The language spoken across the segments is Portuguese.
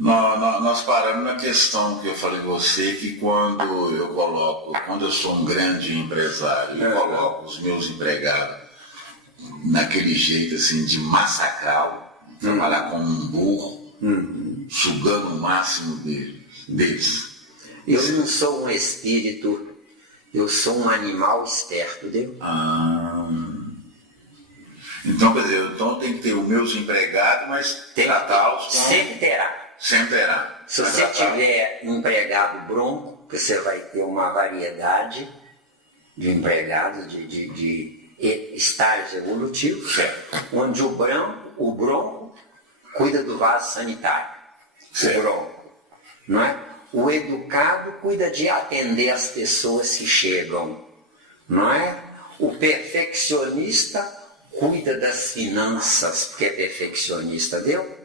Nós paramos na questão que eu falei com você, que quando eu sou um grande empresário, eu coloco os meus empregados naquele jeito assim de massacrar, trabalhar como um burro, sugando o máximo deles. Eu não sou um espírito, eu sou um animal esperto, entendeu? Então, quer dizer, tem que ter os meus empregados, mas tratá-los como... Sempre terá. Sempre terá. Se você tiver empregado bronco, você vai ter uma variedade de empregados de estágios evolutivos, onde o bronco cuida do vaso sanitário, o bronco, não é? O educado cuida de atender as pessoas que chegam, não é? O perfeccionista cuida das finanças, porque é perfeccionista, viu?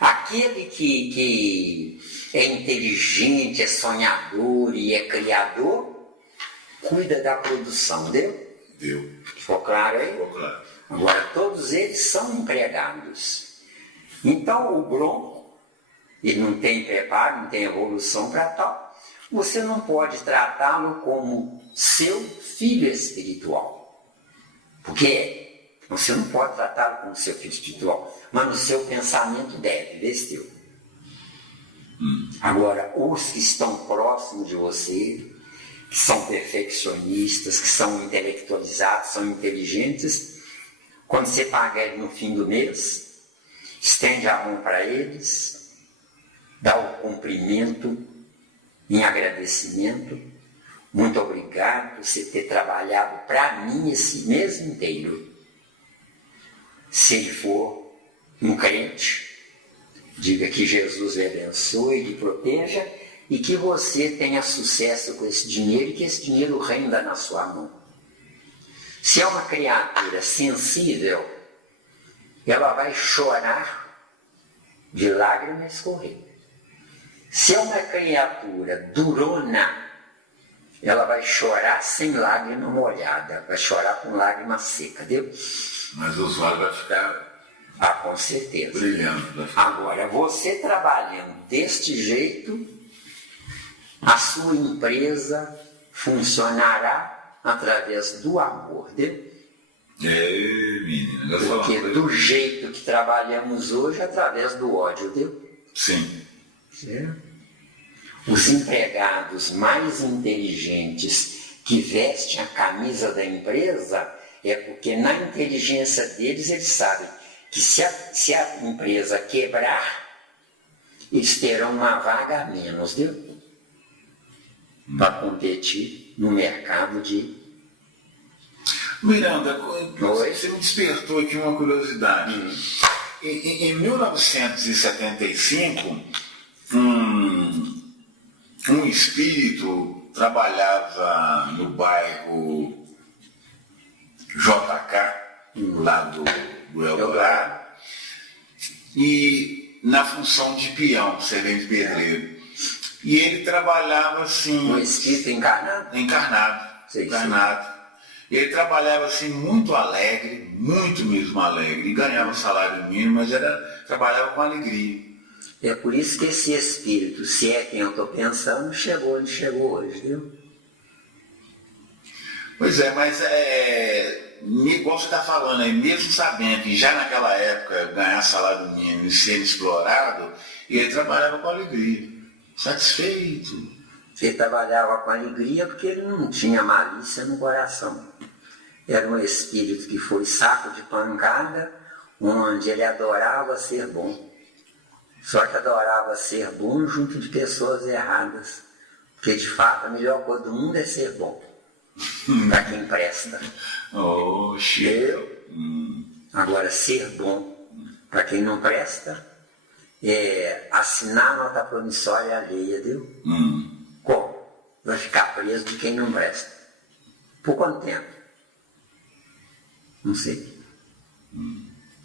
Aquele que é inteligente, é sonhador e é criador, cuida da produção, Deu. Ficou claro aí? Ficou claro. Agora, todos eles são empregados. Então, o bronco, ele não tem preparo, não tem evolução para tal. Você não pode tratá-lo como seu filho espiritual. Porque você não pode tratá-lo como seu filho espiritual. Mas no seu pensamento deve, vestiu. Agora, os que estão próximos de você, que são perfeccionistas, que são intelectualizados, são inteligentes, quando você paga ele no fim do mês, estende a mão para eles, dá o cumprimento em agradecimento. Muito obrigado por você ter trabalhado para mim esse mês inteiro. Se ele for um crente, diga que Jesus lhe abençoe, lhe proteja e que você tenha sucesso com esse dinheiro e que esse dinheiro renda na sua mão. Se é uma criatura sensível, ela vai chorar de lágrimas escorrer. Se é uma criatura durona, ela vai chorar sem lágrima molhada, vai chorar com lágrima seca, entendeu? Mas os olhos vai ficar... com certeza. Brilhando. Agora, você trabalhando deste jeito, a sua empresa funcionará através do amor, entendeu? Menina. Porque do jeito que trabalhamos hoje, através do ódio, entendeu? Sim. Certo? Os empregados mais inteligentes que vestem a camisa da empresa é porque na inteligência deles eles sabem que se a empresa quebrar, eles terão uma vaga a menos, viu? Para competir no mercado de... Miranda, você me despertou aqui uma curiosidade. Em 1975, um espírito trabalhava no bairro JK, lá do Eldorado, e na função de peão, servente pedreiro. E ele trabalhava assim... Um espírito encarnado? Encarnado. E ele trabalhava assim muito alegre, muito mesmo alegre, e ganhava salário mínimo, mas trabalhava com alegria. É por isso que esse espírito, se é quem eu estou pensando, chegou onde chegou hoje, viu? Pois é, mas igual você está falando aí, mesmo sabendo que já naquela época ganhar salário mínimo e ser explorado, ele trabalhava com alegria, satisfeito. Ele trabalhava com alegria porque ele não tinha malícia no coração. Era um espírito que foi saco de pancada, onde ele adorava ser bom. Só que adorava ser bom junto de pessoas erradas. Porque de fato a melhor coisa do mundo é ser bom. Para quem presta. Agora, ser bom para quem não presta é assinar a nota promissória alheia, viu? Como? Vai ficar preso de quem não presta. Por quanto tempo? Não sei.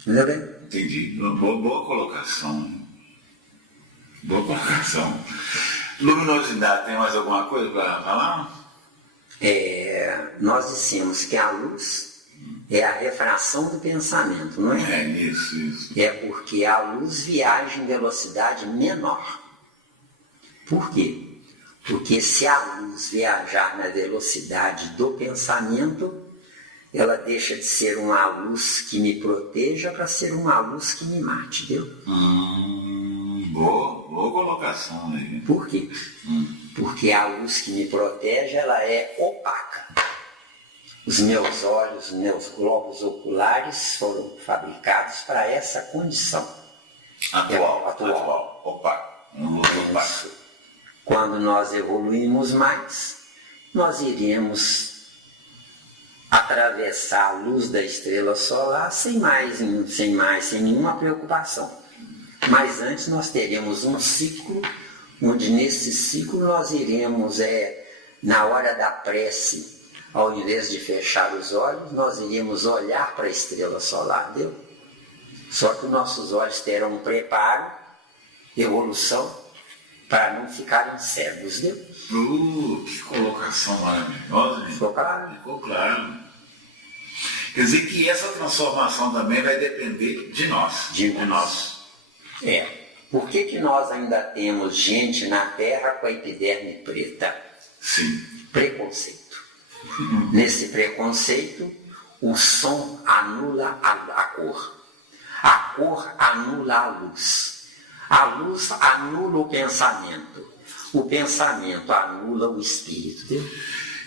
Entendeu bem? Entendi. Boa colocação. Boa colocação. Luminosidade, tem mais alguma coisa para falar? Nós dissemos que a luz é a refração do pensamento, não é? É isso. É porque a luz viaja em velocidade menor. Por quê? Porque se a luz viajar na velocidade do pensamento, ela deixa de ser uma luz que me proteja para ser uma luz que me mate, entendeu? Boa colocação aí. Por quê? Porque a luz que me protege, ela é opaca. Os meus olhos, os meus globos oculares foram fabricados para essa condição. Atual. Opaco. Isso. Quando nós evoluímos mais, nós iremos atravessar a luz da estrela solar sem nenhuma preocupação. Mas antes nós teremos um ciclo, onde nesse ciclo nós iremos, na hora da prece, ao invés de fechar os olhos, nós iremos olhar para a estrela solar, entendeu? Só que nossos olhos terão um preparo, evolução, para não ficarem cegos, entendeu? Que colocação maravilhosa. Ficou claro? Ficou claro. Quer dizer que essa transformação também vai depender de nós. De nós. Por que nós ainda temos gente na Terra com a epiderme preta? Sim. Preconceito. Nesse preconceito, o som anula a cor. A cor anula a luz. A luz anula o pensamento. O pensamento anula o espírito. Entendeu?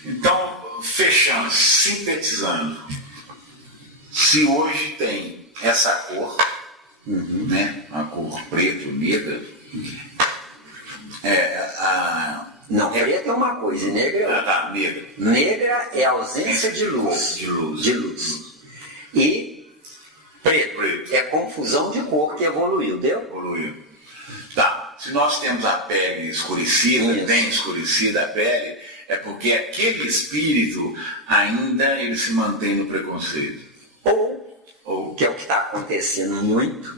Então, fechando, sintetizando, se hoje tem essa cor, né, a cor preto, negra, não, preta é uma coisa e negra é outra. Negra. Negra é a ausência de luz. De luz. E preto é confusão de cor que evoluiu, entendeu? Evoluiu. Tá. Se nós temos a pele escurecida, bem escurecida a pele, é porque aquele espírito ainda ele se mantém no preconceito. Ou que é o que está acontecendo muito,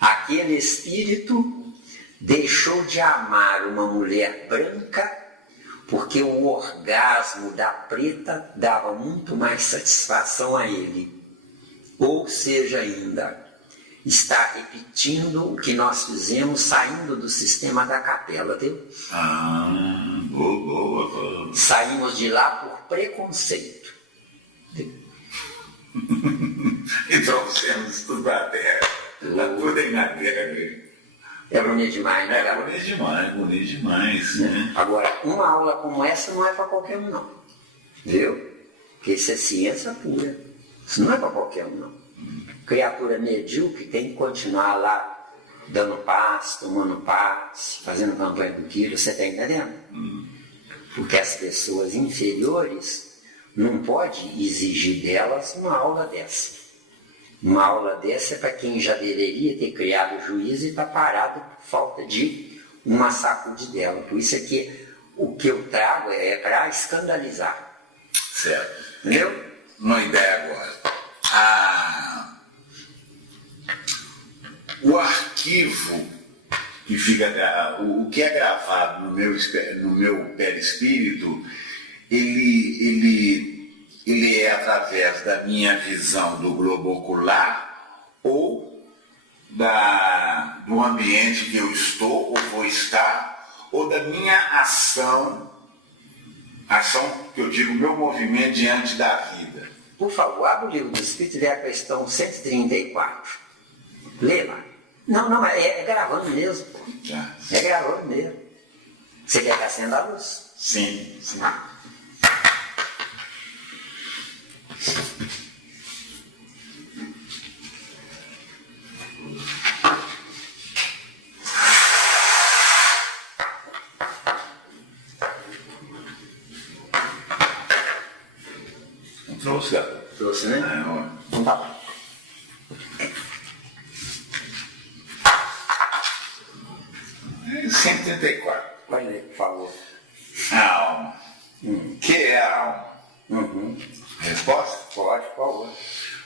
aquele espírito deixou de amar uma mulher branca porque o orgasmo da preta dava muito mais satisfação a ele. Ou seja, ainda está repetindo o que nós fizemos saindo do sistema da capela, viu? Boa. Saímos de lá por preconceito. E trouxemos tudo para a terra. Tudo aí na terra mesmo. É bonito demais, né, galera? Bonito demais. Né? Agora, uma aula como essa não é para qualquer um, não. Viu? Porque isso é ciência pura. Isso não é para qualquer um, não. Criatura medíocre tem que continuar lá dando passe, tomando passe, fazendo campanha do quilo, você está entendendo? Porque as pessoas inferiores não pode exigir delas uma aula dessa. Uma aula dessa é para quem já deveria ter criado juízo e está parado por falta de uma sacude dela. Por isso é que o que eu trago é para escandalizar. Certo. Entendeu? Uma ideia agora. O arquivo que fica, o que é gravado no meu perispírito, ele é através da minha visão do globo ocular ou do ambiente que eu estou ou vou estar, ou da minha ação que eu digo, meu movimento diante da vida. Por favor, abre o livro do Espírito e vê a questão 134. Lê lá. Não, é gravando mesmo. Já. É gravando mesmo. Você quer que acenda a luz? Sim. Trouxe, né? Então tá bom. É 134. Olha aí, por favor. A alma. Que é a alma? Resposta? Pode, por favor.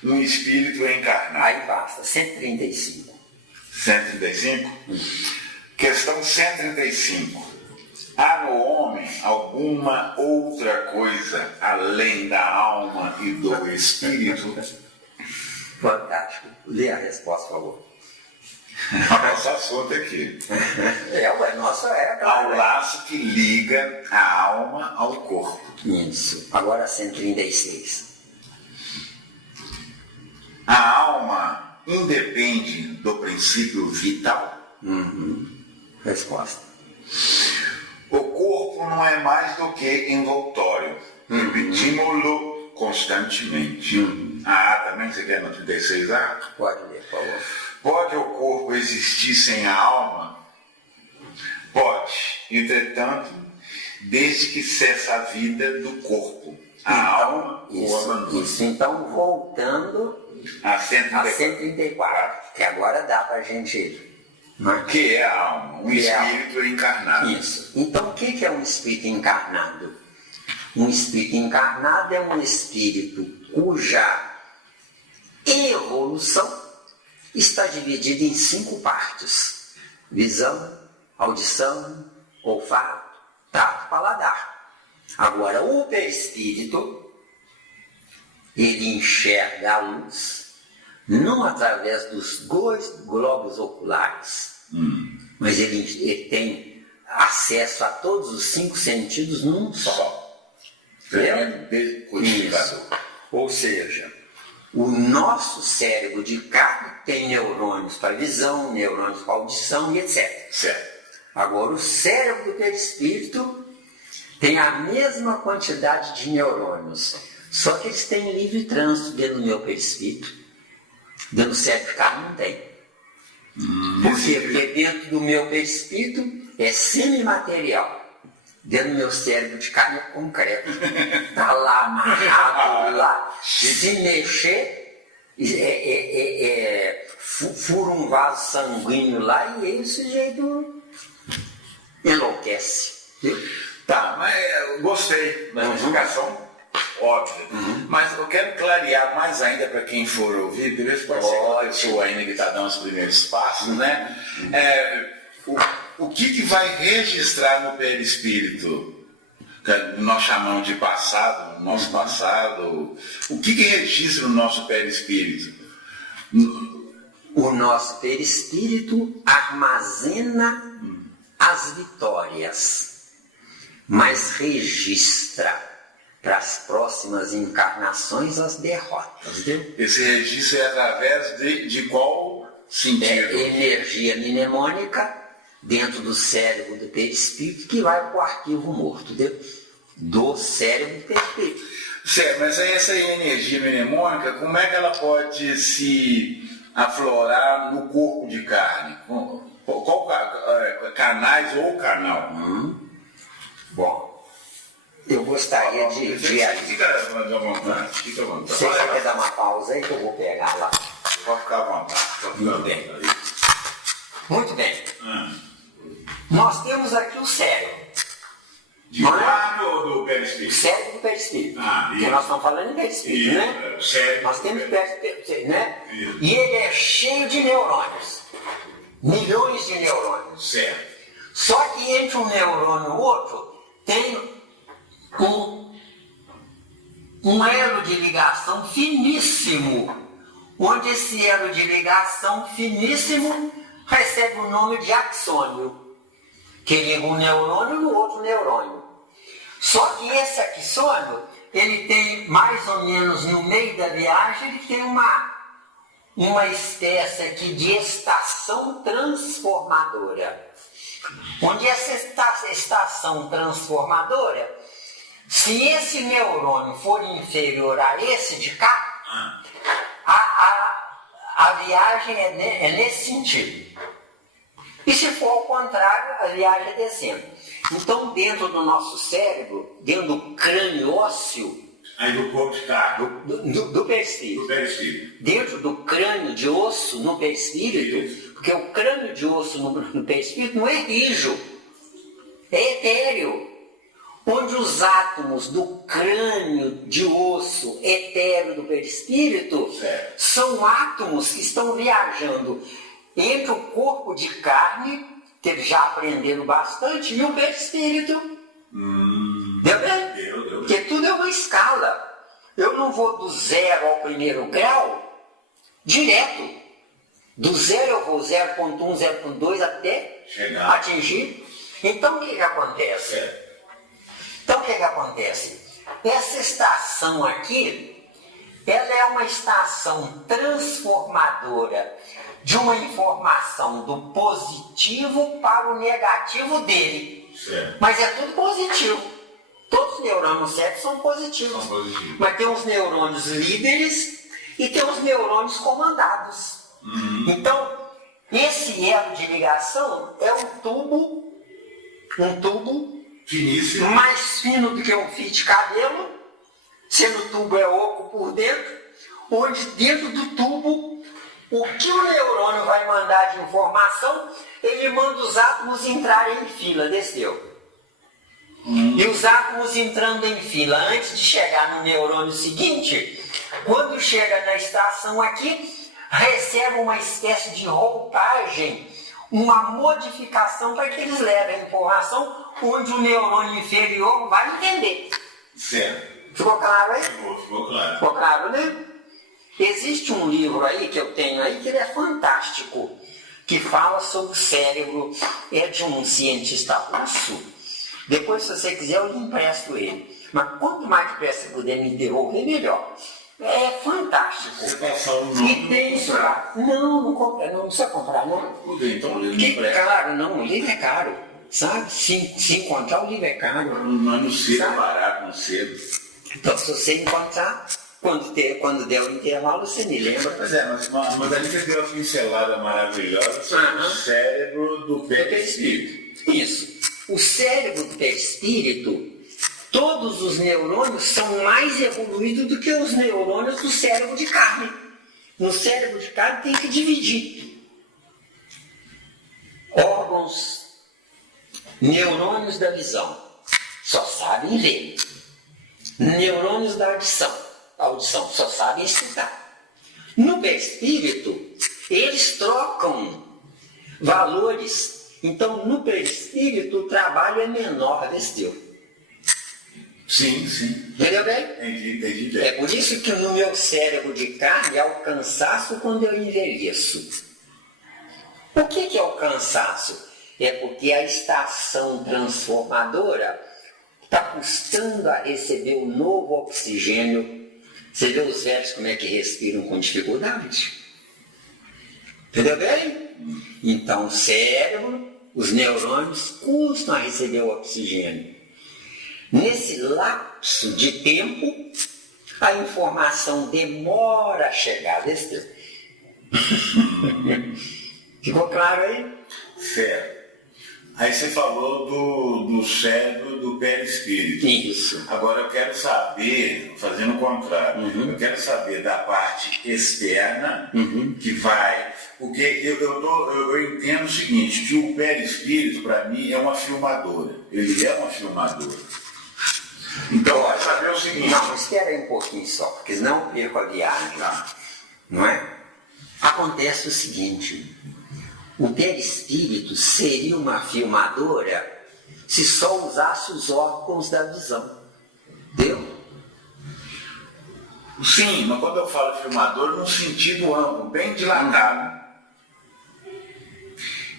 Um espírito encarnado. Aí basta, 135. 135? Questão 135. Há no homem alguma outra coisa além da alma e do espírito? Fantástico. Lê a resposta, por favor. Nosso assunto aqui. Ao laço que liga a alma ao corpo. Isso. Agora 136. A alma independe do princípio vital? Resposta. O corpo não é mais do que envoltório. Repetimos-lo constantemente. Também você quer no 36A? Pode ler, por favor. Pode o corpo existir sem a alma? Pode. Entretanto, desde que cessa a vida do corpo, a alma o abandona. Isso. Então, voltando a a 134, que agora dá para a gente... Que é a alma, um espírito encarnado. Isso. Então, o que é um espírito encarnado? Um espírito encarnado é um espírito cuja evolução está dividida em 5 partes: visão, audição, olfato, tato, paladar. Agora, o perispírito, ele enxerga a luz, não através dos 2 globos oculares, mas ele tem acesso a todos os 5 sentidos num só. É decodificador. Ou seja, o nosso cérebro de carne tem neurônios para visão, neurônios para audição e etc. Certo. Agora, o cérebro do perispírito tem a mesma quantidade de neurônios, só que eles têm livre trânsito dentro do meu perispírito. Dentro do cérebro de carne não tem. Por quê? Porque dentro do meu perispírito é semimaterial. Dentro do meu cérebro de carne é concreto. Está lá amarrado lá. Se mexer, fura um vaso sanguíneo lá e aí o sujeito enlouquece. Viu? Tá, mas eu gostei da explicação. Óbvio. Mas eu quero clarear mais ainda para quem for ouvir, talvez pode ser uma pessoa ainda que está dando os primeiros passos, né? O que vai registrar no perispírito? Que nós chamamos de passado, nosso passado. O que registra no nosso perispírito? O nosso perispírito armazena as vitórias, mas registra para as próximas encarnações as derrotas. Viu? Esse registro é através de qual sentido? Energia mnemônica dentro do cérebro do perispírito que vai para o arquivo morto, viu? Do cérebro do perispírito. Certo, mas essa energia mnemônica, como é que ela pode se aflorar no corpo de carne? Qual canais ou canal? Bom, eu gostaria de... Fica à vontade. Você quer dar uma pausa aí que eu vou pegar lá? Pode ficar à vontade. Muito bem. Muito bem. Nós temos aqui o cérebro. De carne ou do perispírito? O cérebro do perispírito. Porque isso. nós estamos falando em perispírito, né? Cérebro. Nós temos perispírito, né? Isso. E ele é cheio de neurônios. Milhões de neurônios. Certo. Só que entre um neurônio e o outro tem um elo de ligação finíssimo, onde esse elo de ligação finíssimo recebe o nome de axônio, que liga um neurônio no outro neurônio. Só que esse axônio, ele tem mais ou menos no meio da viagem, ele tem uma espécie aqui de estação transformadora. Onde essa estação transformadora, se esse neurônio for inferior a esse de cá, a viagem é nesse sentido. E se for ao contrário, a viagem é descendo. Então, dentro do nosso cérebro, dentro do crânio ósseo, aí do corpo de carne. do perispírito. Do perispírito. Dentro do crânio de osso no perispírito, porque o crânio de osso no perispírito não é rijo, é etéreo. Onde os átomos do crânio de osso etéreo do perispírito são átomos que estão viajando entre o corpo de carne que eles já aprenderam bastante, e o perispírito. Deu bem? Deu. Porque tudo é uma escala. Eu não vou do 0 ao primeiro grau direto. Do 0 eu vou 0,1, 0,2 até chegar. Atingir. Então o que acontece? Essa estação aqui, ela é uma estação transformadora de uma informação do positivo para o negativo dele. Certo. Mas é tudo positivo. Todos os neurônios certos são positivos. Mas tem os neurônios líderes e tem os neurônios comandados. Então, esse elo de ligação é um tubo finíssimo, mais fino do que um fio de cabelo, sendo o tubo é oco por dentro, onde dentro do tubo, o que o neurônio vai mandar de informação, ele manda os átomos entrarem em fila, desceu. E os átomos entrando em fila, antes de chegar no neurônio seguinte, quando chega na estação aqui, recebe uma espécie de roupagem, uma modificação para que eles levem a informação onde o neurônio inferior vai entender. Certo. Ficou claro aí? Ficou claro. Ficou claro, né? Existe um livro aí que eu tenho aí que ele é fantástico, que fala sobre o cérebro, é de um cientista russo. Depois, se você quiser, eu lhe empresto ele. Mas quanto mais depressa você puder me devolver, melhor. É fantástico. Você passar o nome. E tem isso lá. Não compra, não precisa comprar, não. Então o livro Que empresta. caro, não, o livro é caro. Sabe? Se encontrar, o livro é caro. Não é no cedo, Sabe? barato, no cedo. Então, se você encontrar, quando der o intervalo, você me lembra. Pois é, mas ali você deu uma pincelada maravilhosa sobre o cérebro do perispírito. Isso. O cérebro do perispírito, todos os neurônios são mais evoluídos do que os neurônios do cérebro de carne. No cérebro de carne tem que dividir órgãos, neurônios da visão, só sabem ver. Neurônios da audição, só sabem escutar. No perispírito, eles trocam valores. Então, no perispírito, o trabalho é menor, entendeu? Sim. Entendeu bem? Entendi. É por isso que no meu cérebro de carne há o cansaço quando eu envelheço. O que é o cansaço? É porque a estação transformadora está custando a receber o novo oxigênio. Você vê os velhos como é que respiram com dificuldade? Entendeu bem? Então o cérebro, os neurônios custam a receber o oxigênio. Nesse lapso de tempo, a informação demora a chegar desse tempo. Ficou claro aí? Certo. Aí você falou do cérebro do perispírito. Isso. Agora eu quero saber, fazendo o contrário, eu quero saber da parte externa, que vai... Porque eu entendo o seguinte, que o perispírito, para mim, é uma filmadora. Ele é uma filmadora. Então, eu quero saber o seguinte... Não, espera aí um pouquinho só, porque senão eu perco a viagem. Não é? Acontece o seguinte... O perispírito seria uma filmadora se só usasse os órgãos da visão. Deu? Sim, mas quando eu falo filmador, num sentido amplo, bem dilatado.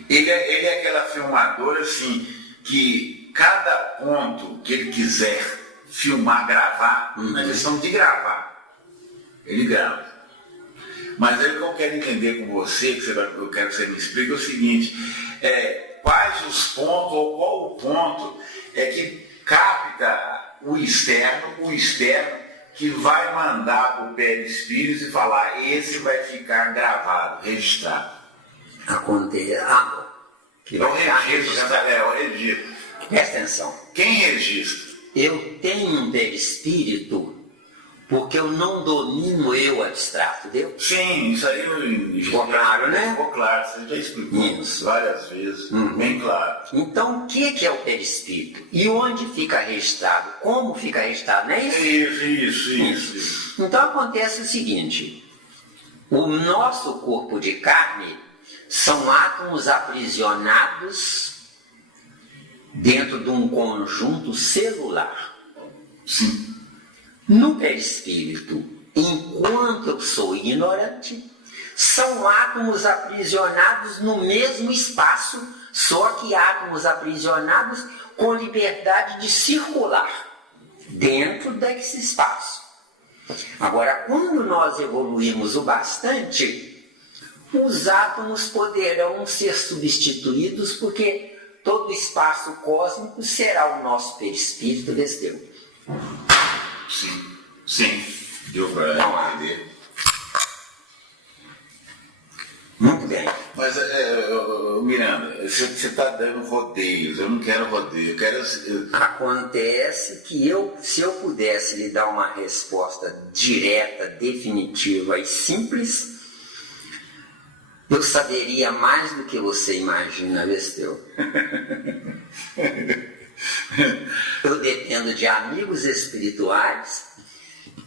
Ele é aquela filmadora assim, que cada ponto que ele quiser filmar, gravar, na questão de gravar, ele grava. Mas aí o que eu quero entender com você, eu quero que você me explique é o seguinte, quais os pontos, ou qual o ponto é que capta o externo que vai mandar para o perispírito e falar, esse vai ficar gravado, registrado. Acontece. Que vai ficar registrado. O registro. Presta atenção. Quem registra? Eu tenho um perispírito porque eu não domino eu abstrato, deu? Sim, isso aí ficou claro, né? Ficou claro, você já explicou isso várias vezes, bem claro. Então, o que é o perispírito? E onde fica registrado? Como fica registrado, não é isso? Isso. Então, acontece o seguinte, o nosso corpo de carne são átomos aprisionados dentro de um conjunto celular. Sim. No perispírito, enquanto eu sou ignorante, são átomos aprisionados no mesmo espaço, só que átomos aprisionados com liberdade de circular dentro desse espaço. Agora, quando nós evoluímos o bastante, os átomos poderão ser substituídos, porque todo o espaço cósmico será o nosso perispírito desse Deus. Sim, sim. Deu para entender. Muito bem. Mas, Miranda, você está dando rodeios, eu não quero rodeio, eu quero... Acontece que se eu pudesse lhe dar uma resposta direta, definitiva e simples, eu saberia mais do que você imagina, Vesteu. Eu dependo de amigos espirituais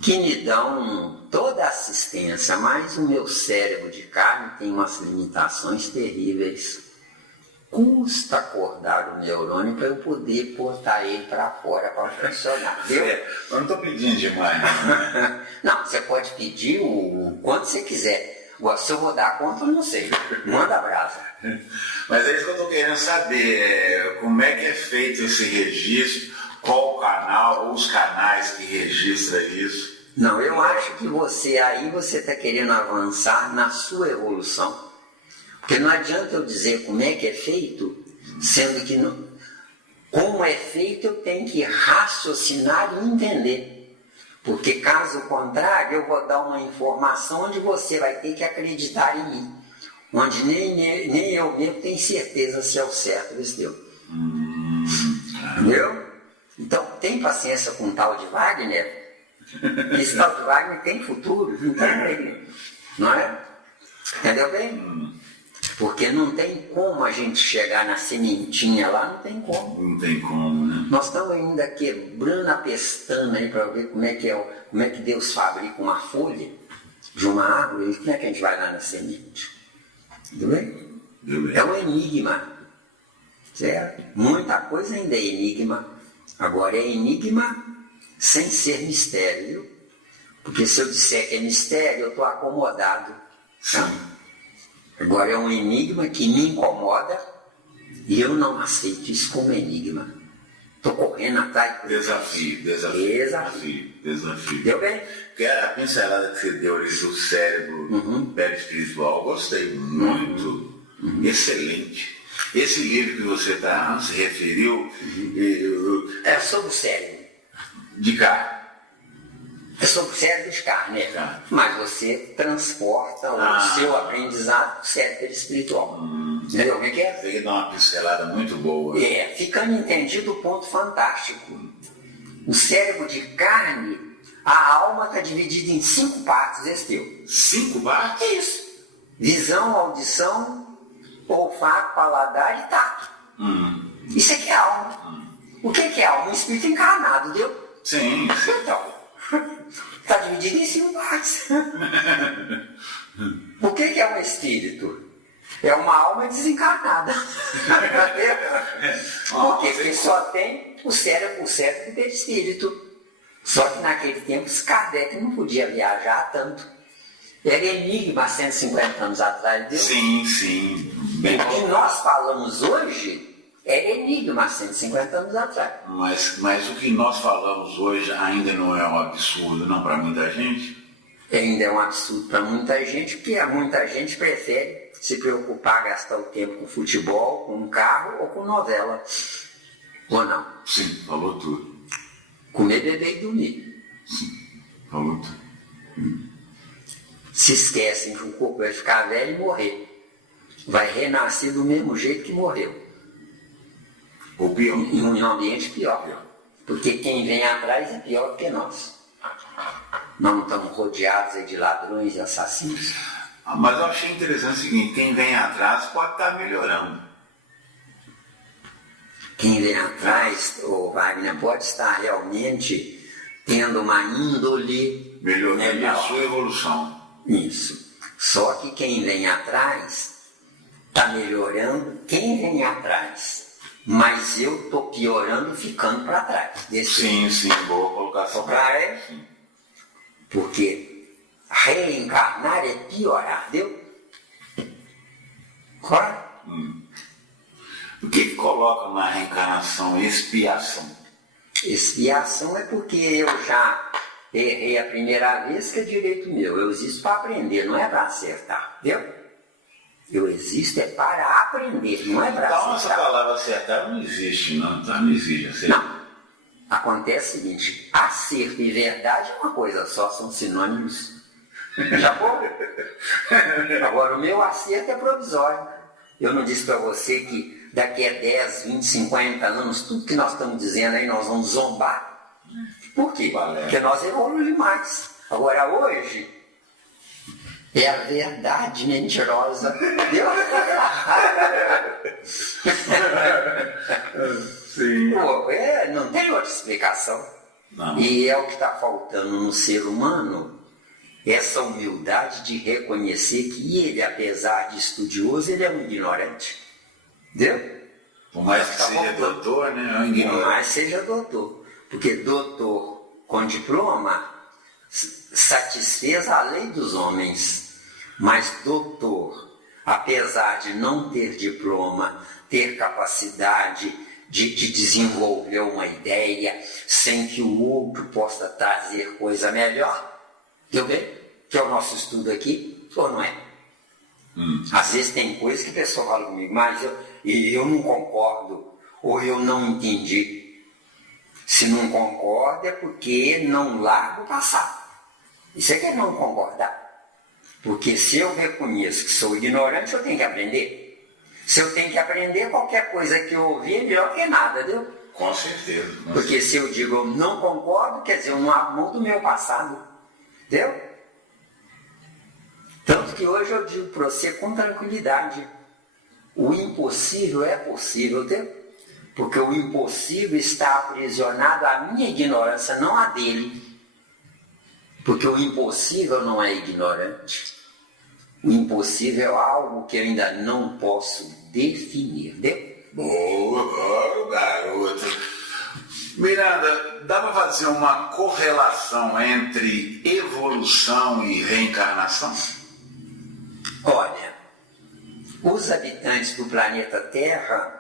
que me dão toda a assistência, mas o meu cérebro de carne tem umas limitações terríveis. Custa acordar o neurônio para eu poder botar ele para fora para funcionar, viu? Eu não estou pedindo demais, não. Não, você pode pedir o quanto você quiser. Agora, se eu vou dar conta, eu não sei. Manda brasa. Mas é isso que eu estou querendo saber, como é que é feito esse registro, qual o canal ou os canais que registra isso? Não, eu acho que você está querendo avançar na sua evolução. Porque não adianta eu dizer como é que é feito, sendo que não, como é feito eu tenho que raciocinar e entender. Porque caso contrário, eu vou dar uma informação onde você vai ter que acreditar em mim. Onde nem eu mesmo tenho certeza se é o certo desse Deus. Entendeu? Então, tem paciência com o tal de Wagner. Esse tal de Wagner tem futuro, não tem, não é? Entendeu bem? Porque não tem como a gente chegar na sementinha lá, não tem como. Não tem como, né? Nós estamos ainda quebrando a pestana aí para ver como é que Deus fabrica uma folha de uma árvore e como é que a gente vai lá na semente. Tudo bem? É um enigma, certo? Muita coisa ainda é enigma. Agora é enigma sem ser mistério, viu? Porque se eu disser que é mistério, eu estou acomodado. Sabe? Agora é um enigma que me incomoda e eu não aceito isso como enigma. Estou correndo atrás. Desafio. Deu bem? Porque a pincelada que você deu ali do cérebro perispiritual, gostei muito. Excelente. Esse livro que você se referiu... É sobre o cérebro. De cá. É sobre o cérebro de carne, né? Mas você transporta o seu aprendizado para o cérebro espiritual. Entendeu como é que é? Você dá uma pincelada muito boa. Ficando entendido o ponto fantástico. O cérebro de carne, a alma está dividida em 5 partes, esse teu. 5 partes? Isso. Visão, audição, olfato, paladar e tato. Isso aqui é alma. O que é alma? Um espírito encarnado, deu? Sim. Então, está dividido em 5 partes. O que é um espírito? É uma alma desencarnada. Por quê? Porque só tem o cérebro do perispírito. Só que naquele tempo Kardec não podia viajar tanto. Era enigma há 150 anos atrás, deu? Sim. Bem, o que nós falamos hoje era enigma há 150 anos atrás. Mas o que nós falamos hoje ainda não é um absurdo, não, para muita gente? Ainda é um absurdo para muita gente, porque muita gente prefere se preocupar, gastar o tempo com futebol, com carro ou com novela. Ou não? Sim, falou tudo. Comer, beber e dormir. Sim, falou tudo. Se esquecem que o corpo vai ficar velho e morrer. Vai renascer do mesmo jeito que morreu. Ou pior. Em um ambiente pior. Porque quem vem atrás é pior do que nós. Nós não estamos rodeados de ladrões e assassinos. Mas eu achei interessante o seguinte, quem vem atrás pode estar melhorando. Quem vem atrás, Wagner, pode estar realmente tendo uma índole melhorando a sua evolução. Isso. Só que quem vem atrás está melhorando quem vem atrás. Mas eu estou piorando ficando para trás. Sim, boa colocação. Porque reencarnar é piorar, deu? Claro. O que coloca na reencarnação expiação? Expiação é porque eu já errei a primeira vez, que é direito meu. Eu existo para aprender, não é para acertar, viu? Eu existo é para aprender, não é para acertar. Então essa palavra acertar não existe, não. Então não existe acertar. Não. Acontece o seguinte, acerto e verdade é uma coisa só, são sinônimos. Já foi? Agora, o meu acerto é provisório. Eu não disse para você que daqui a 10, 20, 50 anos, tudo que nós estamos dizendo aí, nós vamos zombar. Por quê? Porque nós evoluímos mais. Agora, hoje, é a verdade mentirosa. Entendeu? Sim. Pô, não tem outra explicação. Não. E é o que está faltando no ser humano, essa humildade de reconhecer que ele, apesar de estudioso, ele é um ignorante. Entendeu? Por mais que seja doutor, né? É um ignorante. Por mais que seja doutor. Porque doutor com diploma satisfez a lei dos homens. Mas doutor, apesar de não ter diploma, ter capacidade de desenvolver uma ideia sem que o outro possa trazer coisa melhor, entendeu? Que é o nosso estudo aqui, ou não é? Às vezes tem coisas que a pessoa fala comigo, mas eu não concordo, ou eu não entendi. Se não concorda é porque não larga o passado. Isso é que é não concordar. Porque se eu reconheço que sou ignorante, eu tenho que aprender. Se eu tenho que aprender, qualquer coisa que eu ouvir é melhor que nada, viu? Com certeza. Porque se eu digo eu não concordo, quer dizer, eu não abro mão do meu passado. Entendeu? Tanto que hoje eu digo para você com tranquilidade, o impossível é possível, entendeu? Porque o impossível está aprisionado à minha ignorância, não à dele. Porque o impossível não é ignorante. O impossível é algo que eu ainda não posso definir, entendeu? Boa, garoto. Miranda, dá para fazer uma correlação entre evolução e reencarnação? Olha, os habitantes do planeta Terra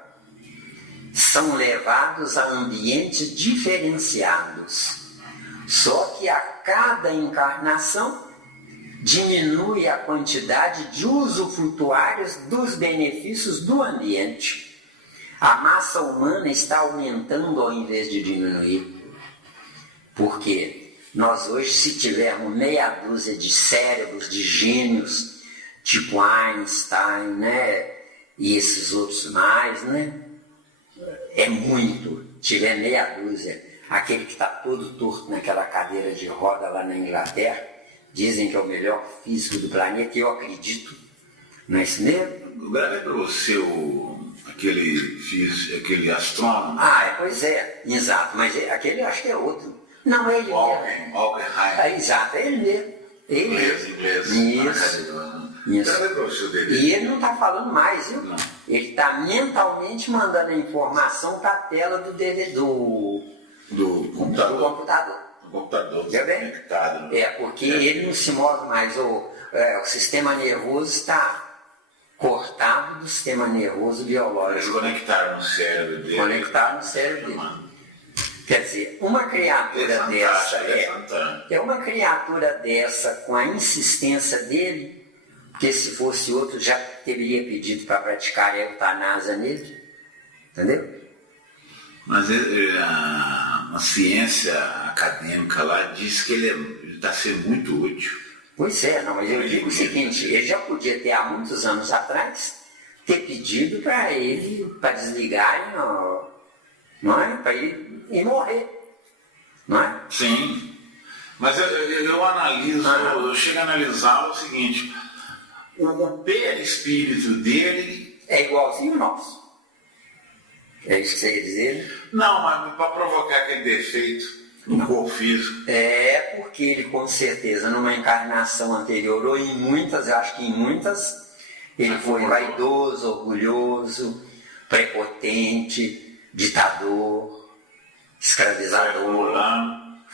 são levados a ambientes diferenciados. Só que a cada encarnação diminui a quantidade de usufrutuários dos benefícios do ambiente. A massa humana está aumentando ao invés de diminuir. Porque nós hoje, se tivermos meia dúzia de cérebros, de gênios, tipo Einstein, né, e esses outros mais, né, é muito. Tiver meia dúzia, aquele que está todo torto naquela cadeira de roda lá na Inglaterra, dizem que é o melhor físico do planeta, e eu acredito. Não é isso mesmo? Grave para você aquele astrônomo. Pois é, exato, mas aquele eu acho que é outro. Não, é ele mesmo. Oppenheimer. Exato, é ele mesmo. Inglês. Isso. Grave para você dele. E ele não está falando mais, viu? Não. Ele está mentalmente mandando a informação para a tela do DVD, do computador. Do computador. Já bem? Conectado. Porque ele não se move mais. O sistema nervoso está cortado do sistema nervoso biológico. Eles conectaram no cérebro dele. Conectado no cérebro dele. Quer dizer, uma criatura dessa uma criatura dessa com a insistência dele, porque se fosse outro já teria pedido para praticar a eutanásia nele, entendeu? Mas a ciência acadêmica lá diz que ele está sendo muito útil. Pois é, não, mas eu digo o seguinte, ele já podia ter há muitos anos atrás ter pedido para ele, para desligar, não é? Para ele ir morrer, não é? Sim, mas eu analiso, eu chego a analisar o seguinte, o perispírito dele é igualzinho o nosso. É isso que você ia dizer? Não, mas para provocar aquele defeito no corpo físico. É porque ele, com certeza, numa encarnação anterior, ou em muitas, eu acho que em muitas, Ele foi vaidoso, orgulhoso, prepotente, ditador, escravizador.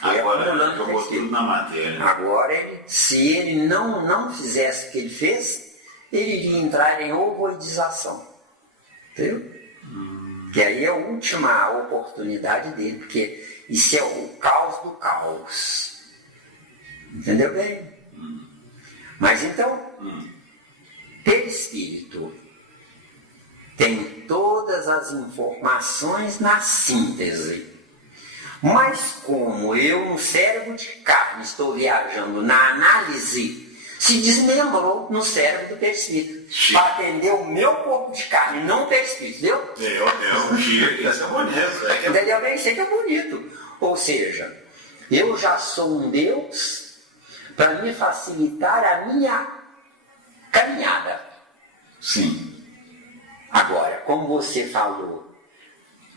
Agora jogou tudo na matéria. Agora, se ele não fizesse o que ele fez, ele iria entrar em ovoidização. Entendeu? Que aí é a última oportunidade dele, porque isso é o caos do caos. Entendeu bem? Mas então, perispírito tem todas as informações na síntese. Mas como eu, no cérebro de carne, estou viajando na análise, se desmembrou no cérebro do perispírito. Para atender o meu corpo de carne, não o perispírito, entendeu? Isso é bonito. Entendeu bem? Isso é que é bonito. Ou seja, eu já sou um Deus para me facilitar a minha caminhada. Sim. Agora, como você falou,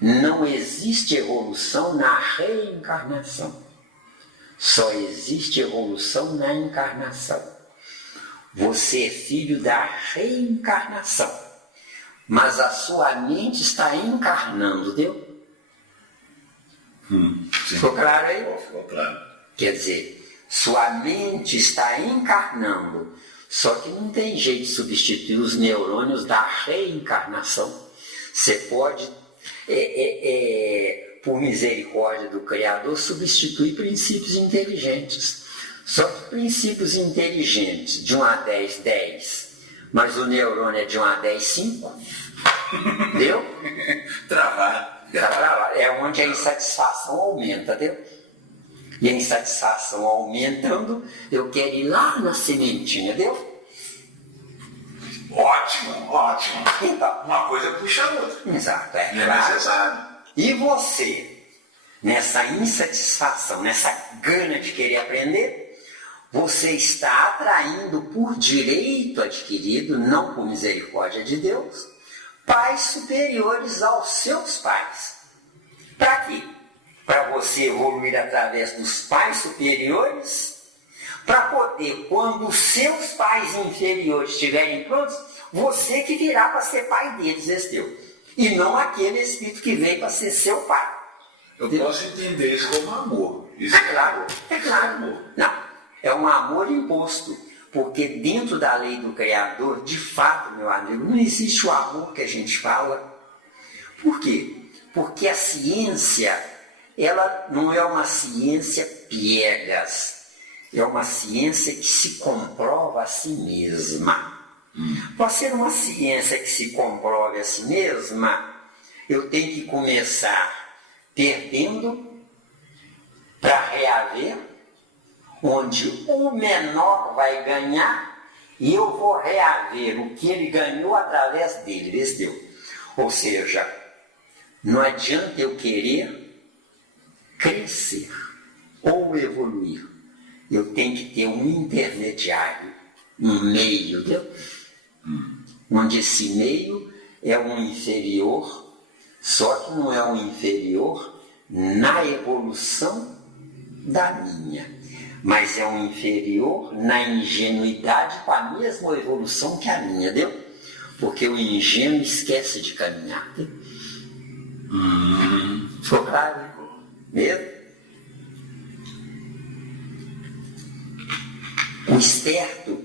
não existe evolução na reencarnação. Só existe evolução na encarnação. Você é filho da reencarnação. Mas a sua mente está encarnando, deu? Ficou claro aí? Ficou claro. Quer dizer, sua mente está encarnando. Só que não tem jeito de substituir os neurônios da reencarnação. Você pode, por misericórdia do Criador, substituir princípios inteligentes. Só que princípios inteligentes, de 1 a 10, 10. Mas o neurônio é de 1 a 10, 5. Deu? Travar. É onde a insatisfação aumenta, deu? E a insatisfação aumentando, eu quero ir lá na sementinha, deu? Ótimo. Então, uma coisa puxa a outra. Exato, É necessário. E você, nessa insatisfação, nessa gana de querer aprender, você está atraindo por direito adquirido, não por misericórdia de Deus, pais superiores aos seus pais. Para quê? Para você evoluir através dos pais superiores, para poder, quando os seus pais inferiores estiverem prontos, você que virá para ser pai deles, Esteu. E não aquele espírito que veio para ser seu pai. Eu posso entender isso como amor. Isso é claro. Não, é um amor imposto. Porque dentro da lei do Criador, de fato, meu amigo, não existe o amor que a gente fala. Por quê? Porque a ciência, ela não é uma ciência piegas. É uma ciência que se comprova a si mesma. Para ser uma ciência que se comprove a si mesma, eu tenho que começar perdendo para reaver, onde o menor vai ganhar e eu vou reaver o que ele ganhou através dele, entendeu? Ou seja, não adianta eu querer crescer ou evoluir. Eu tenho que ter um intermediário, um meio, entendeu? Onde esse meio é um inferior, só que não é um inferior na evolução da minha, mas é um inferior na ingenuidade com a mesma evolução que a minha, entendeu? Porque o ingênuo esquece de caminhar. Ficou claro? Mesmo? O esperto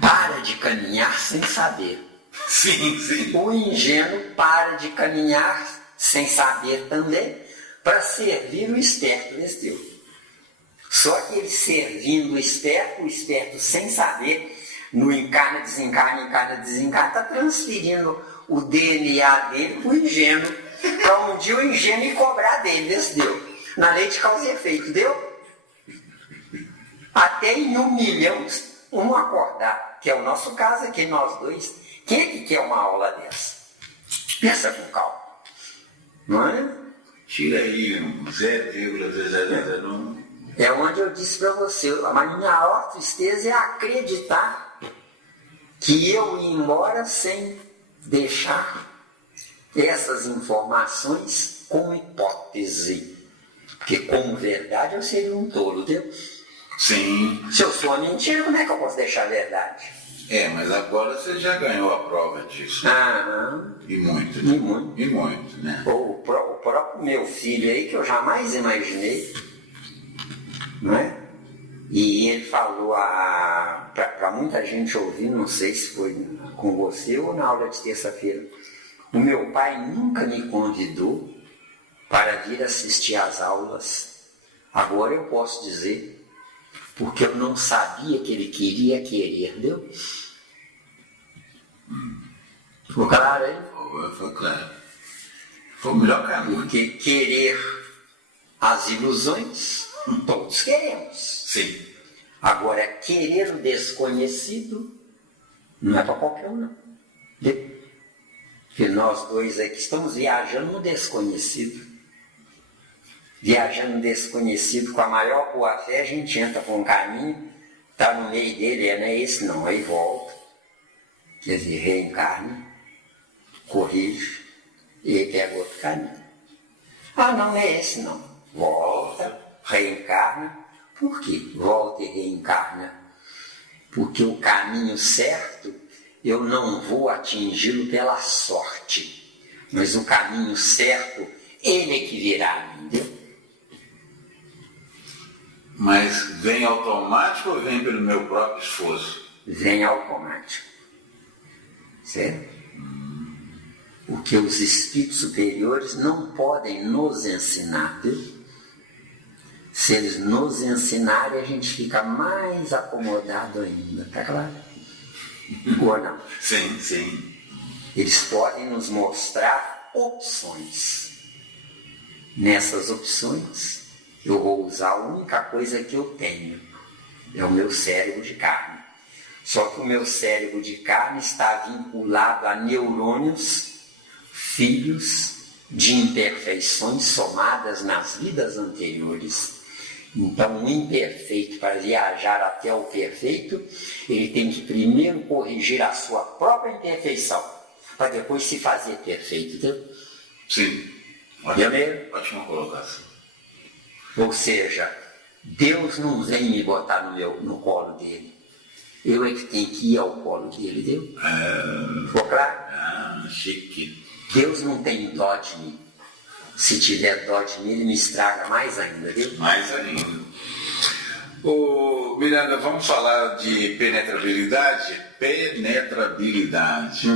para de caminhar sem saber. Sim. O ingênuo para de caminhar sem saber também, para servir o esperto nesse teu. Só que ele servindo o esperto sem saber, no encarna, desencarna, está transferindo o DNA dele para o ingênuo, para um dia o ingênuo cobrar dele, nesse deu. Na lei de causa e efeito, deu? Até em 1 milhão, um acordar, que é o nosso caso aqui, nós dois. Quem é que quer uma aula dessa? Pensa com calma. Não é? Tira aí 0,001. É onde eu disse para você, a minha maior tristeza é acreditar que eu ia embora sem deixar essas informações como hipótese. Porque como verdade eu seria um tolo, entendeu? Sim. Se eu sou uma mentira, como é que eu posso deixar a verdade? Mas agora você já ganhou a prova disso. E muito, né? E muito, né? O próprio meu filho aí, que eu jamais imaginei, não é? E ele falou para muita gente ouvir, não sei se foi com você ou na aula de terça-feira, o meu pai nunca me convidou para vir assistir às aulas. Agora eu posso dizer, porque eu não sabia que ele queria querer, entendeu? Ficou claro aí? Foi claro. Foi o melhor caminho. Porque querer as ilusões, todos queremos. Sim. Agora, querer o desconhecido não é para qualquer um, não. Porque nós dois aqui estamos viajando no desconhecido. Viajando no desconhecido com a maior boa-fé, a gente entra por um caminho, está no meio dele, não é esse não, aí volta. Quer dizer, reencarna, corrige, e aí pega outro caminho. Não é esse não. Volta, reencarna. Por quê? Volta e reencarna. Porque o caminho certo, eu não vou atingi-lo pela sorte. Mas o caminho certo, ele é que virá a mim, entendeu? Mas vem automático ou vem pelo meu próprio esforço? Vem automático. Certo? O que os espíritos superiores não podem nos ensinar, viu? Se eles nos ensinarem, a gente fica mais acomodado ainda, tá claro? Ou não? Sim, sim. Eles podem nos mostrar opções. Nessas opções, eu vou usar a única coisa que eu tenho, é o meu cérebro de carne. Só que o meu cérebro de carne está vinculado a neurônios, filhos de imperfeições somadas nas vidas anteriores. Então, o imperfeito, para viajar até o perfeito, ele tem que primeiro corrigir a sua própria imperfeição, para depois se fazer perfeito, entendeu? Sim. Ótima colocação. Ou seja, Deus não vem me botar no colo dele. Eu é que tenho que ir ao colo dele, entendeu? Ficou claro? Chique. Deus não tem dó de mim. Se tiver dó de mim, ele me estraga mais ainda, viu? Mais ainda. Miranda, vamos falar de penetrabilidade? Penetrabilidade.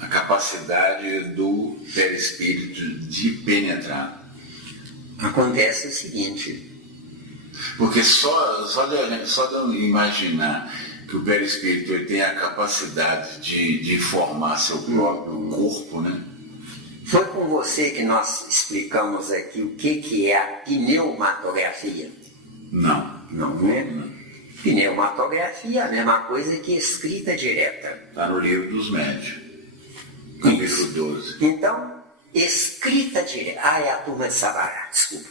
A capacidade do perispírito de penetrar. Acontece o seguinte. Porque só de eu imaginar que o perispírito ele tem a capacidade de formar seu próprio corpo, né? Foi com você que nós explicamos aqui o que é a pneumatografia? Não. Não é? Pneumatografia é a mesma coisa que escrita direta. Está no livro dos médios. Capítulo 12. Então, escrita direta. É a turma de Sabará, desculpa.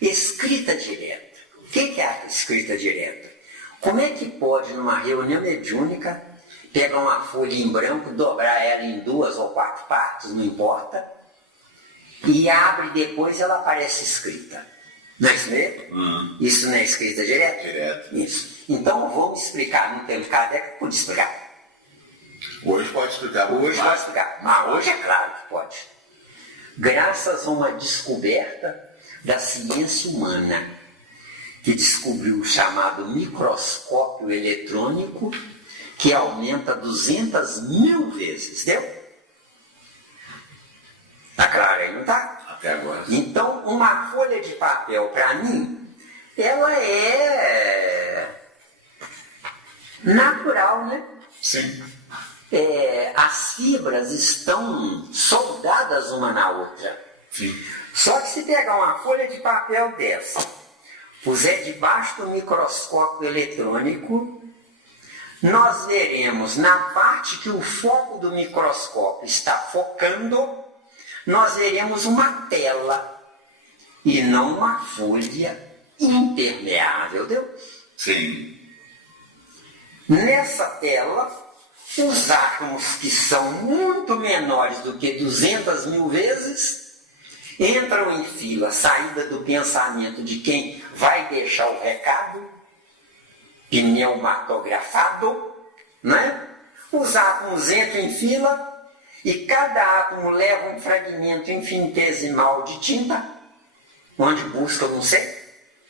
Escrita direta. O que é a escrita direta? Como é que pode, numa reunião mediúnica, pegar uma folha em branco, dobrar ela em 2 ou 4 partes, não importa, e abre depois ela aparece escrita. Não é isso mesmo? Isso não é escrita direta? Direto. Isso. Então vamos explicar, no tempo de Kardec, pode explicar. Hoje pode explicar. Hoje pode explicar. Mas hoje é claro que pode. Graças a uma descoberta da ciência humana, que descobriu o chamado microscópio eletrônico, que aumenta 200.000 vezes, deu? Tá claro aí, não tá? Até agora. Então, uma folha de papel, para mim, ela é natural, né? Sim. As fibras estão soldadas uma na outra. Sim. Só que se pegar uma folha de papel dessa, puser debaixo do microscópio eletrônico, nós veremos na parte que o foco do microscópio está focando, nós veremos uma tela e não uma folha impermeável, deu? Sim. Nessa tela, os átomos que são muito menores do que 200.000 vezes entram em fila, saída do pensamento de quem vai deixar o recado, pneumatografado, não é? Os átomos entram em fila e cada átomo leva um fragmento infinitesimal de tinta, onde busca, não sei,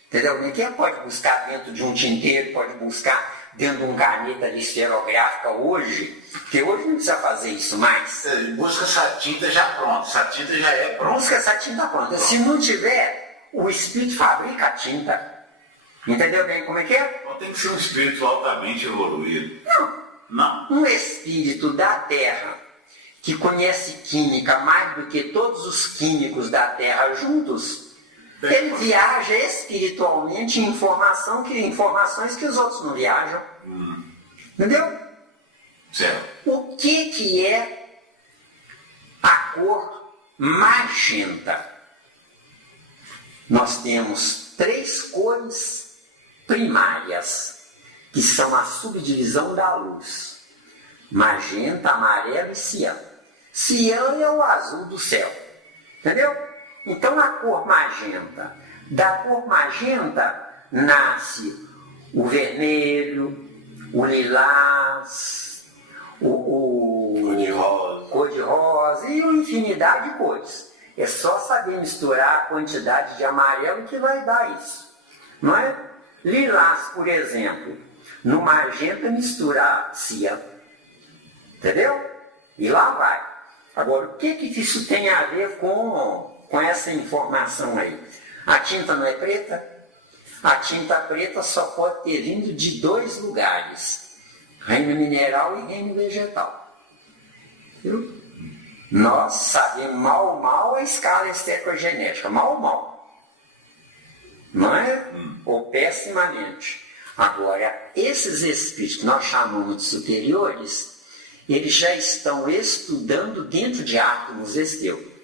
entendeu? Ninguém pode buscar dentro de um tinteiro, pode buscar dentro de um caneta de esferográfica hoje, porque hoje não precisa fazer isso mais. Busca essa tinta já pronta, essa tinta já é pronta. Busca essa tinta pronta. Se não tiver, o espírito fabrica a tinta. Entendeu bem como é que é? Então tem que ser um espírito altamente evoluído. Não. Um espírito da Terra que conhece química mais do que todos os químicos da Terra juntos, ele viaja espiritualmente em informações que os outros não viajam. Entendeu? Certo. O que é a cor magenta? Nós temos 3 cores primárias, que são a subdivisão da luz: magenta, amarelo e ciano. Ciano é o azul do céu, entendeu? Então a cor magenta, da cor magenta nasce o vermelho, o lilás, cor de rosa e uma infinidade de cores. É só saber misturar a quantidade de amarelo que vai dar isso, não é? Lilás, por exemplo, no magenta mistura ciano, entendeu? E lá vai. Agora, o que isso tem a ver com essa informação aí? A tinta não é preta? A tinta preta só pode ter vindo de 2 lugares: reino mineral e reino vegetal. Viu? Nós sabemos mal a escala estequogenética, mal. Não é? Ou pessimamente. Agora, esses espíritos que nós chamamos de superiores, eles já estão estudando dentro de átomos esteu.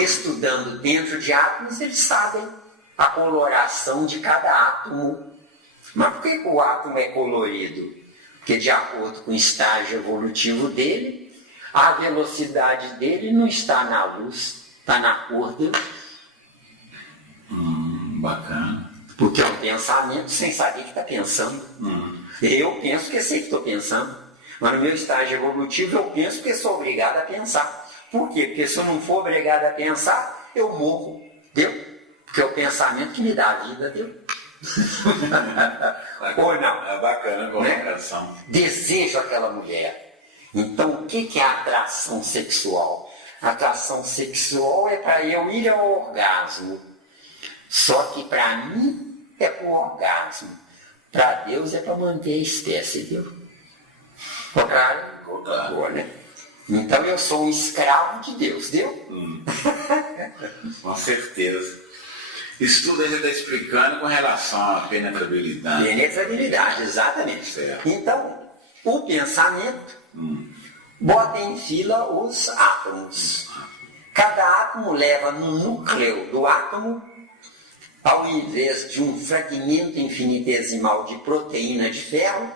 Estudando dentro de átomos, eles sabem a coloração de cada átomo. Mas por que o átomo é colorido? Porque, de acordo com o estágio evolutivo dele, a velocidade dele não está na luz, está na cor dele. Bacana. Porque é um pensamento sem saber que está pensando. Eu penso que sei que estou pensando. Mas no meu estágio evolutivo eu penso que sou obrigado a pensar. Por quê? Porque se eu não for obrigado a pensar, eu morro. Deu? Porque é o pensamento que me dá a vida, deu? Ou não? É bacana a colocação. Né? Desejo aquela mulher. Então, o que é a atração sexual? A atração sexual é para eu ir ao orgasmo. Só que para mim é para o orgasmo. Para Deus é para manter a espécie, viu? Contrário? Contrário. Né? Então eu sou um escravo de Deus, deu? Com certeza. Isso tudo ele está explicando com relação à penetrabilidade. Penetrabilidade, exatamente. Certo. Então, o pensamento bota em fila os átomos. Cada átomo leva no núcleo do átomo, ao invés de um fragmento infinitesimal de proteína de ferro,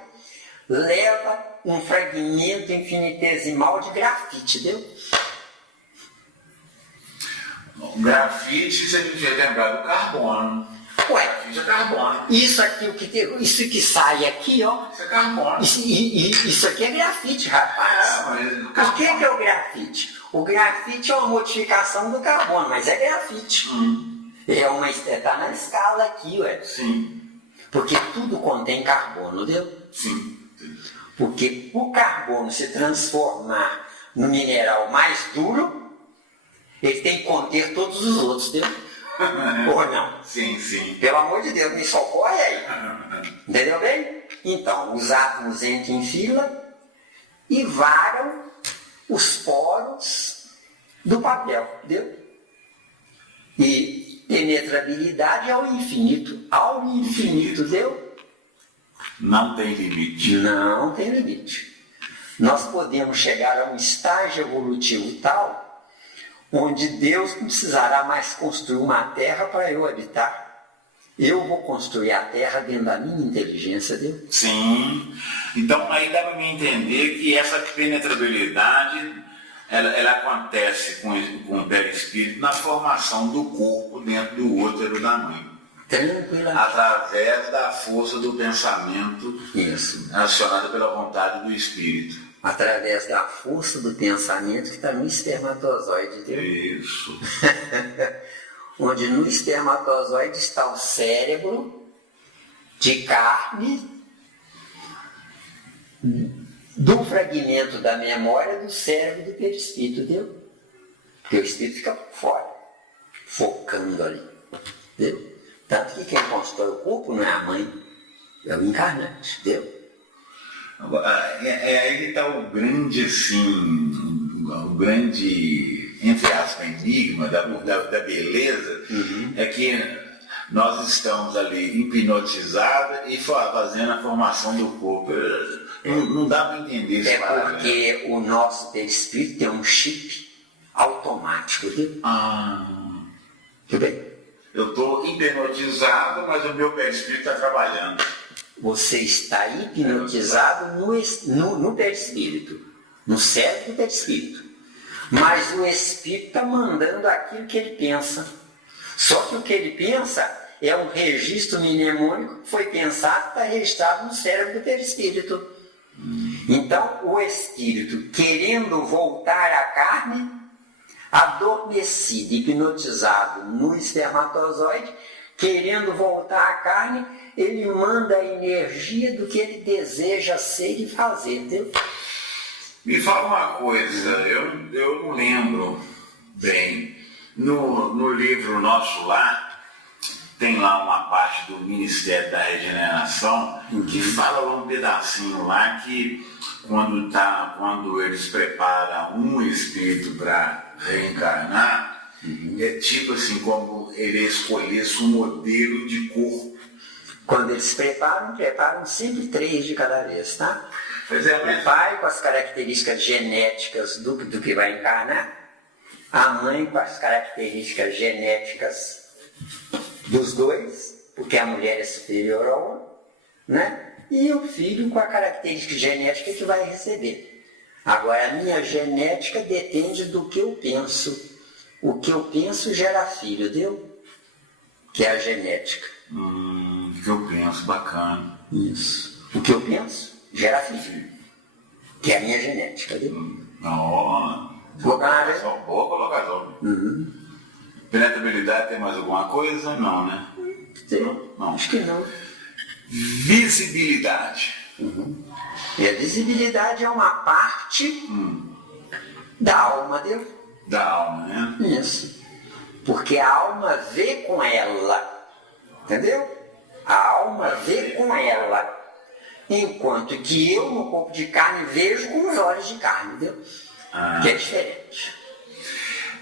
leva um fragmento infinitesimal de grafite, deu? O grafite, se a gente lembrar do carbono. Ué, Grafite é carbono. isso que sai aqui, ó. Isso é carbono. Isso aqui é grafite, rapaz. Mas O que é o grafite? O grafite é uma modificação do carbono, mas é grafite. Está na escala aqui, ué. Sim. Porque tudo contém carbono, deu? Sim. Porque o carbono se transformar no mineral mais duro, ele tem que conter todos os outros, deu? Ou não? Sim. Pelo amor de Deus, me socorre aí. Entendeu bem? Então, os átomos entram em fila e varam os poros do papel, deu? E penetrabilidade ao infinito. Ao infinito, deu? Não tem limite. Não tem limite. Nós podemos chegar a um estágio evolutivo tal onde Deus não precisará mais construir uma terra para eu habitar. Eu vou construir a terra dentro da minha inteligência, Deus. Sim. Então aí dá para me entender que essa penetrabilidade ela acontece com o perispírito na formação do corpo dentro do útero da mãe. tranquilamente. Através da força do pensamento acionada pela vontade do espírito. Através da força do pensamento que está no espermatozoide. Entendeu? Isso. Onde no espermatozoide está o cérebro de carne do fragmento da memória do cérebro do perispírito, entendeu? Porque o espírito fica por fora, focando ali. Entendeu? Tanto que quem constrói o corpo não é a mãe, é o encarnante, entendeu? É aí que está o grande, assim, o grande, entre aspas, enigma da beleza, é que nós estamos ali hipnotizados e fazendo a formação do corpo. Não dá para entender isso. É porque o nosso perispírito tem um chip automático, entendeu? Tudo bem? Eu estou hipnotizado, mas o meu perispírito está trabalhando. Você está hipnotizado no perispírito, no cérebro do perispírito. Mas o espírito está mandando aquilo que ele pensa. Só que o que ele pensa é um registro mnemônico que foi pensado e está registrado no cérebro do perispírito. Então, o espírito, querendo voltar à carne, adormecido, hipnotizado no espermatozoide, querendo voltar à carne, ele manda a energia do que ele deseja ser e fazer, entendeu? Me fala uma coisa, eu não lembro bem. No livro nosso lá, tem lá uma parte do Ministério da Regeneração que fala um pedacinho lá que quando eles preparam um espírito para reencarnar, é tipo assim, como ele escolhesse um modelo de corpo. Quando eles preparam sempre 3 de cada vez, tá? Pois é, mas... O pai com as características genéticas do que vai encarnar, a mãe com as características genéticas dos dois, porque a mulher é superior ao homem, né? E o filho com a característica genética que vai receber. Agora, a minha genética depende do que eu penso. O que eu penso gera filho, entendeu? Que é a genética. O que eu penso, bacana. Isso. O que eu penso gera filho. Que é a minha genética, entendeu? Boa colocação. Penetrabilidade tem mais alguma coisa? Não, né? Não. Acho que não. Visibilidade. E a visibilidade é uma parte da alma, entendeu? Da alma, né? Isso. Porque a alma vê com ela. Entendeu? A alma vê com ela. Enquanto que eu, no corpo de carne, vejo com os olhos de carne, entendeu? Que é diferente.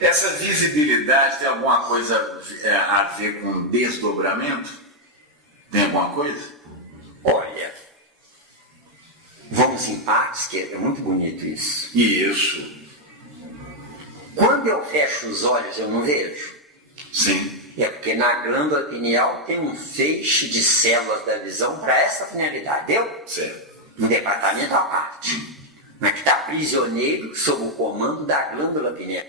Essa visibilidade tem alguma coisa a ver com desdobramento? Tem alguma coisa? Olha, vamos em partes, que é muito bonito isso. Isso. Quando eu fecho os olhos, eu não vejo. Sim. É porque na glândula pineal tem um feixe de células da visão para essa finalidade, entendeu? Certo. Um departamento à parte, mas que está prisioneiro sob o comando da glândula pineal.